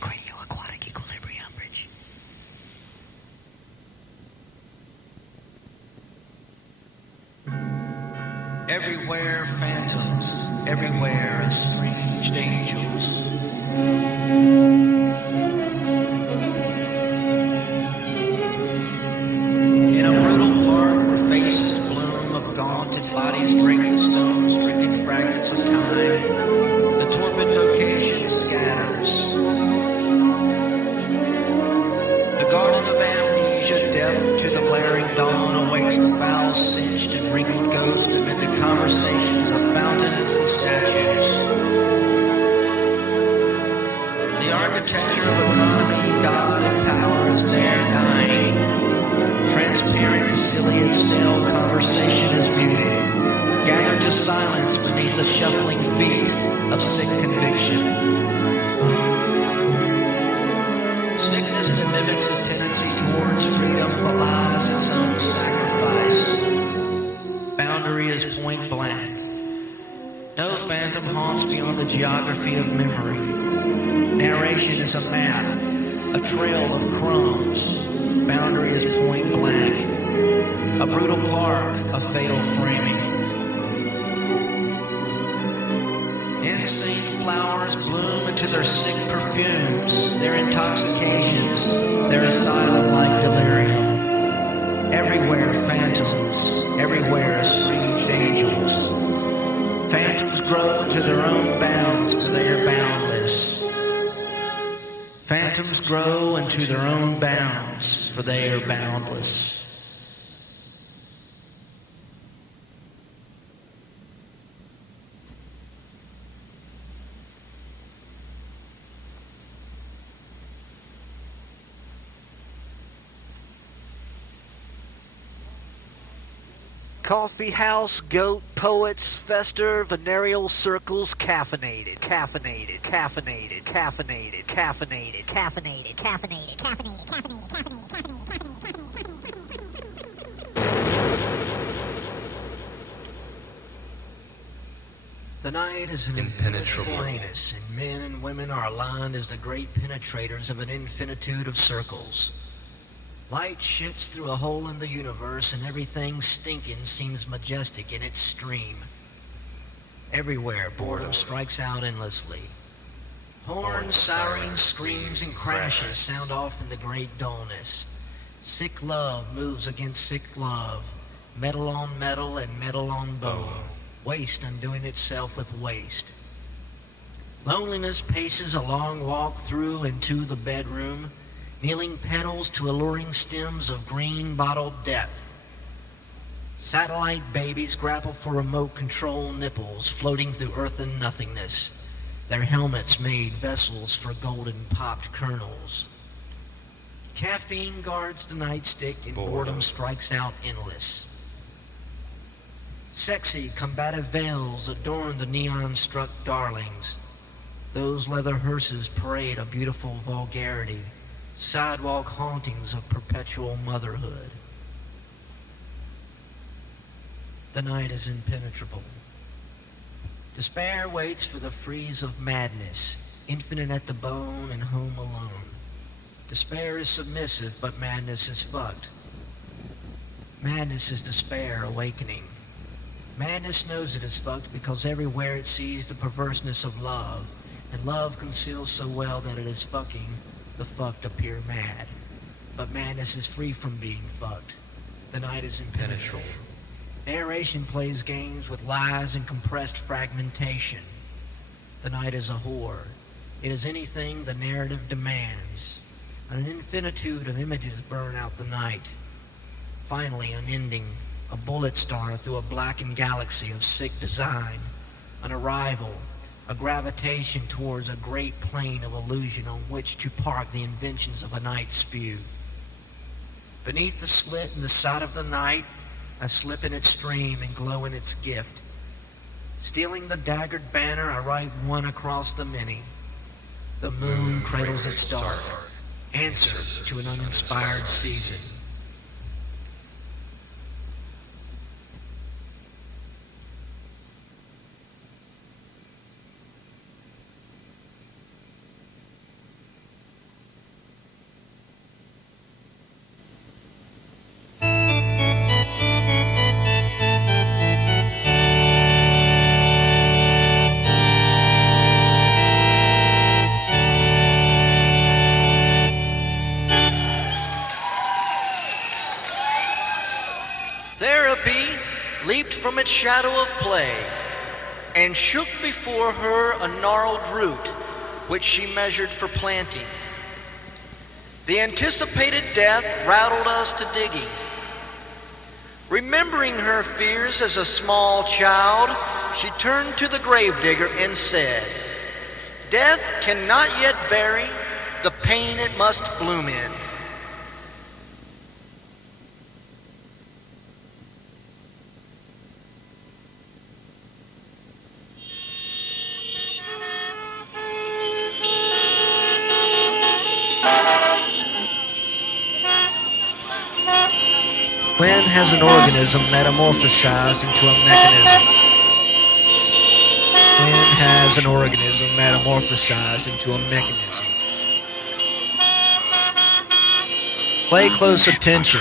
Cranioaquatic Eqilibriumbrage. Everywhere phantoms, everywhere strange angels. In a brutal park where faces bloom of gaunted bodies drinking stone-stricken fragments of time, the torpid vocation scatters. The garden of amnesia, deaf to the blaring dawn, awakes the foul-cinched and wrinkled ghosts amid the conversations of fountains and statues. The architecture of economy, God and power is there dying. Transparent, silly, and stale conversation is muted, gathered to silence beneath the shuffling feet of sick conviction. Sickness that mimics a tendency towards freedom belies its own sacrifice. Boundary is point blank. No phantom haunts beyond the geography of memory. Narration is a map, a trail of crumbs. Boundary is point blank. A brutal park of fatal framing. Insane flowers bloom into their sick perfumes, their intoxications, their asylum-like delirium. Everywhere phantoms, everywhere strange angels. Phantoms grow into their own bounds, for they are boundless. Phantoms grow into their own bounds, for they are boundless. Coffee house, goat, poets, fester, venereal circles, caffeinated, caffeinated, caffeinated, caffeinated, caffeinated, caffeinated, caffeinated, caffeinated, caffeinated, caffeinated, caffeinated. The night is an impenetrable anus, and men and women are aligned as the great penetrators of an infinitude of circles. Light shoots through a hole in the universe, and everything stinking seems majestic in its stream. Everywhere, boredom strikes out endlessly. Horns, sirens, screams, and crashes sound off in the great dullness. Sick love moves against sick love, metal on metal and metal on bone, waste undoing itself with waste. Loneliness paces a long walk through into the bedroom, kneeling petals to alluring stems of green bottled depth. Satellite babies grapple for remote control nipples floating through earthen nothingness, their helmets made vessels for golden popped kernels. Caffeine guards the nightstick and boredom strikes out endless. Sexy, combative veils adorn the neon-struck darlings. Those leather hearses parade a beautiful vulgarity, sidewalk hauntings of perpetual motherhood. The night is impenetrable. Despair waits for the freeze of madness, infinite at the bone and home alone. Despair is submissive, but madness is fucked. Madness is despair awakening. Madness knows it is fucked because everywhere it sees the perverseness of love, and love conceals so well that it is fucking, the fucked appear mad. But madness is free from being fucked. The night is impenetrable. Narration plays games with lies and compressed fragmentation. The night is a whore. It is anything the narrative demands. An infinitude of images burn out the night. Finally, unending, a bullet star through a blackened galaxy of sick design. An arrival, a gravitation towards a great plane of illusion on which to park the inventions of a night spew. Beneath the slit in the side of the night, I slip in its stream and glow in its gift. Stealing the daggered banner, I write one across the many. The moon cradles its dark, answer to an uninspired season. From its shadow of play, and shook before her a gnarled root, which she measured for planting. The anticipated death rattled us to digging. Remembering her fears as a small child, she turned to the gravedigger and said, "Death cannot yet bury the pain it must bloom in." When has an organism metamorphosized into a mechanism? When has an organism metamorphosized into a mechanism? Pay close attention.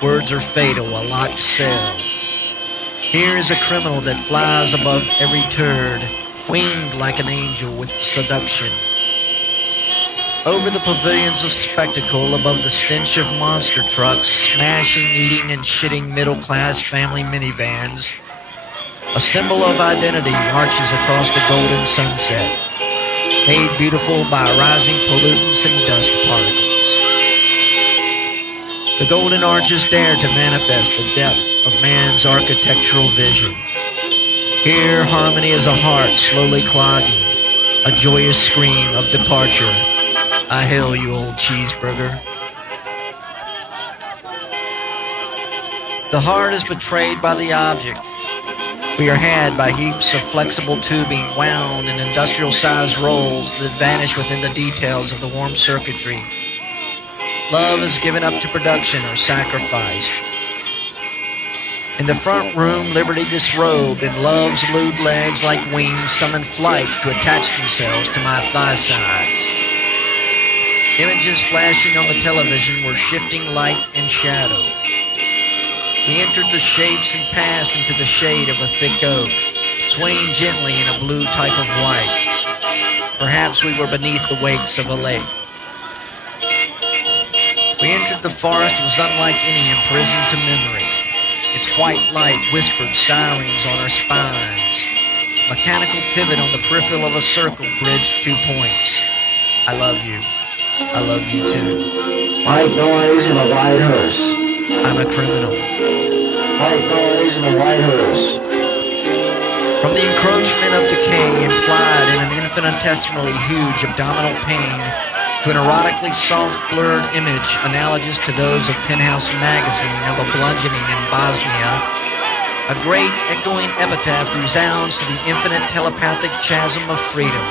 Words are fatal, a lot to sell. Here is a criminal that flies above every turd, winged like an angel with seduction. Over the pavilions of spectacle, above the stench of monster trucks, smashing, eating, and shitting middle-class family minivans, a symbol of identity marches across the golden sunset, made beautiful by rising pollutants and dust particles. The golden arches dare to manifest the depth of man's architectural vision. Here, harmony is a heart slowly clogging, a joyous scream of departure. I hail you, old cheeseburger. The heart is betrayed by the object. We are had by heaps of flexible tubing wound in industrial-sized rolls that vanish within the details of the warm circuitry. Love is given up to production or sacrificed. In the front room, liberty disrobed, and love's lewd legs like wings summon flight to attach themselves to my thigh sides. Images flashing on the television were shifting light and shadow. We entered the shapes and passed into the shade of a thick oak, swaying gently in a blue type of white. Perhaps we were beneath the wakes of a lake. We entered the forest was unlike any imprisoned to memory. Its white light whispered sirens on our spines. Mechanical pivot on the peripheral of a circle bridged 2 points. I love you. I love you too. White noise in a white hearse. I'm a criminal. White noise in a white hearse. From the encroachment of decay implied in an infinitesimally huge abdominal pain to an erotically soft blurred image analogous to those of Penthouse magazine of a bludgeoning in Bosnia, a great echoing epitaph resounds to the infinite telepathic chasm of freedom.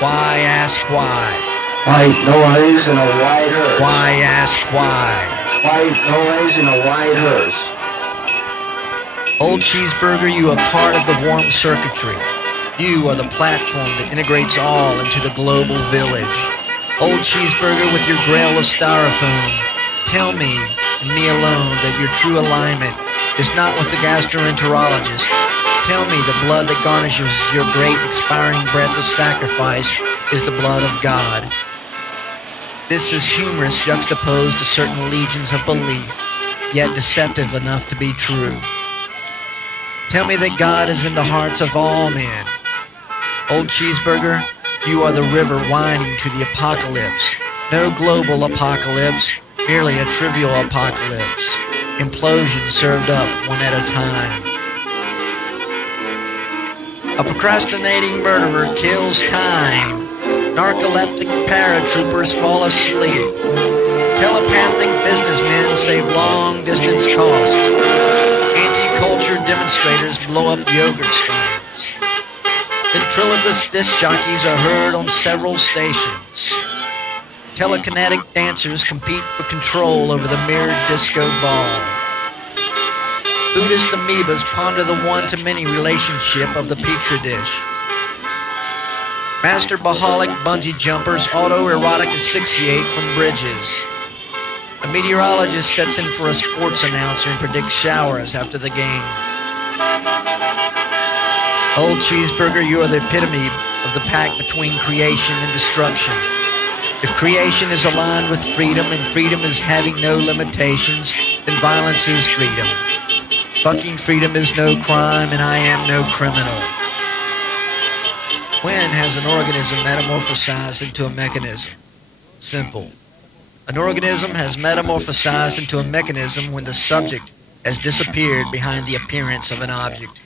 Why ask why? White noise in a white hearse. Why ask why? White noise in a white hearse. Old cheeseburger, you are part of the warm circuitry. You are the platform that integrates all into the global village. Old cheeseburger with your grail of styrofoam, tell me, and me alone, that your true alignment is not with the gastroenterologist. Tell me the blood that garnishes your great expiring breath of sacrifice is the blood of God. This is humorous juxtaposed to certain legions of belief, yet deceptive enough to be true. Tell me that God is in the hearts of all men. Old cheeseburger, you are the river winding to the apocalypse. No global apocalypse, merely a trivial apocalypse. Implosion served up one at a time. A procrastinating murderer kills time. Narcoleptic paratroopers fall asleep. Telepathic businessmen save long-distance costs. Anti-culture demonstrators blow up yogurt stands. Ventriloquist disc jockeys are heard on several stations. Telekinetic dancers compete for control over the mirrored disco ball. Buddhist amoebas ponder the one-to-many relationship of the petri dish. Masturbaholic bungee jumpers autoerotic asphyxiate from bridges. A meteorologist sets in for a sports announcer and predicts showers after the game. Old cheeseburger, you are the epitome of the pact between creation and destruction. If creation is aligned with freedom and freedom is having no limitations, then violence is freedom. Fucking freedom is no crime and I am no criminal. When has an organism metamorphosized into a mechanism? Simple. An organism has metamorphosized into a mechanism when the subject has disappeared behind the appearance of an object.